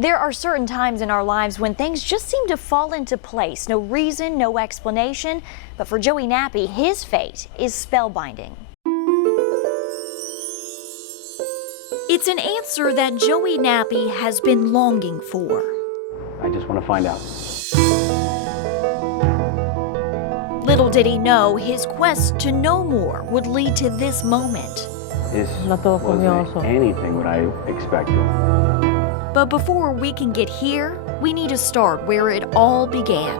There are certain times in our lives when things just seem to fall into place. No reason, no explanation. But for Joey Nappi, his fate is spellbinding. It's an answer that Joey Nappi has been longing for. I just want to find out. Little did he know his quest to know more would lead to this moment. This wasn't anything what I expected. But before we can get here, we need to start where it all began.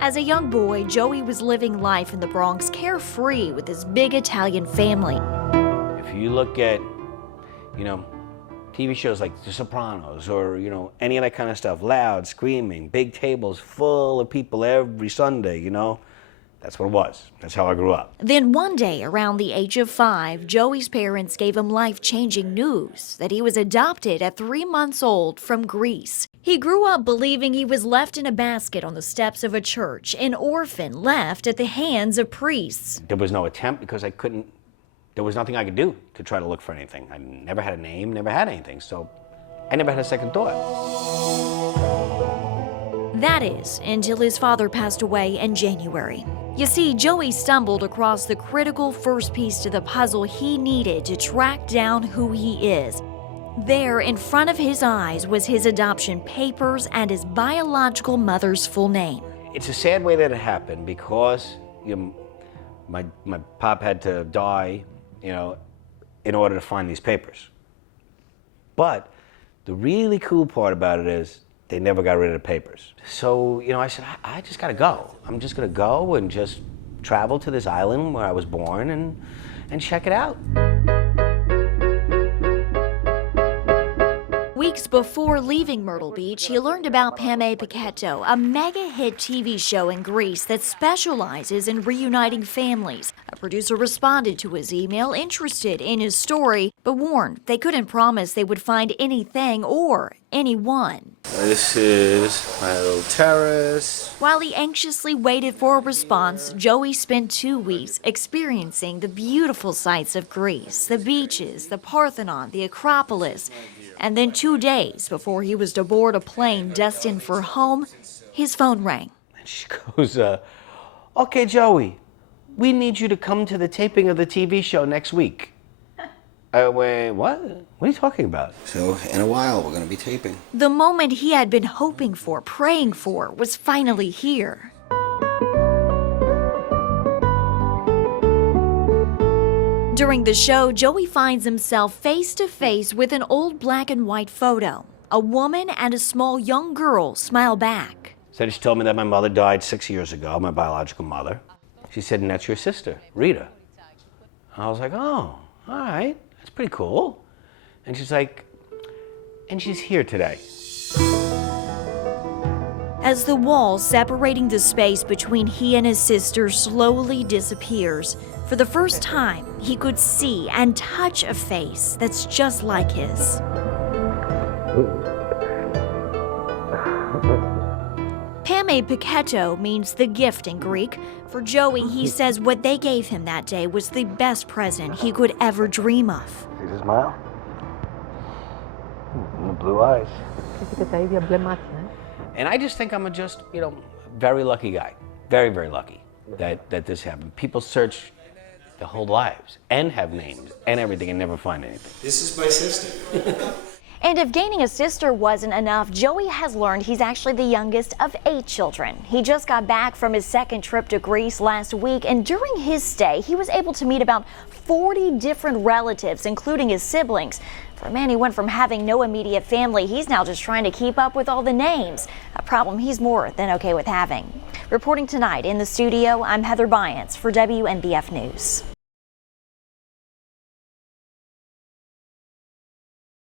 As a young boy, Joey was living life in the Bronx carefree with his big Italian family. If you look at, TV shows like The Sopranos or, any of that kind of stuff, loud, screaming, big tables full of people every Sunday, that's what it was. That's how I grew up. Then one day, around the age of 5, Joey's parents gave him life-changing news that he was adopted at 3 months old from Greece. He grew up believing he was left in a basket on the steps of a church, an orphan left at the hands of priests. There was no attempt because there was nothing I could do to try to look for anything. I never had a name, never had anything, so I never had a second thought. That is, until his father passed away in January. You see, Joey stumbled across the critical first piece to the puzzle he needed to track down who he is. There, in front of his eyes, was his adoption papers and his biological mother's full name. It's a sad way that it happened because my pop had to die, in order to find these papers. But the really cool part about it is they never got rid of the papers. So, I said, I just gotta go. I'm just gonna go and just travel to this island where I was born and check it out. Weeks before leaving Myrtle Beach, he learned about Biance, a mega-hit TV show in Greece that specializes in reuniting families. A producer responded to his email interested in his story, but warned they couldn't promise they would find anything or anyone. This is my little terrace. While he anxiously waited for a response, Joey spent 2 weeks experiencing the beautiful sights of Greece, the beaches, the Parthenon, the Acropolis. And then 2 days before he was to board a plane destined for home, his phone rang. And she goes, okay, Joey, we need you to come to the taping of the TV show next week. I went, what? What are you talking about? So, in a while, we're going to be taping. The moment he had been hoping for, praying for, was finally here. During the show, Joey finds himself face to face with an old black and white photo. A woman and a small young girl smile back. So she told me that my mother died 6 years ago, my biological mother. She said, and that's your sister, Rita. I was like, oh, all right, that's pretty cool. And she's like, and she's here today. As the wall separating the space between he and his sister slowly disappears, for the first time, he could see and touch a face that's just like his. Biance means the gift in Greek. For Joey, he says what they gave him that day was the best present he could ever dream of. See the smile? And the blue eyes. And I just think I'm a very lucky guy. Very, very lucky that this happened. People search their whole lives and have names and everything and never find anything. This is my sister. And if gaining a sister wasn't enough, Joey has learned he's actually the youngest of 8 children. He just got back from his second trip to Greece last week, and during his stay, he was able to meet about 40 different relatives, including his siblings. For a man who went from having no immediate family, he's now just trying to keep up with all the names, a problem he's more than okay with having. Reporting tonight in the studio, I'm Biance for WNBF News.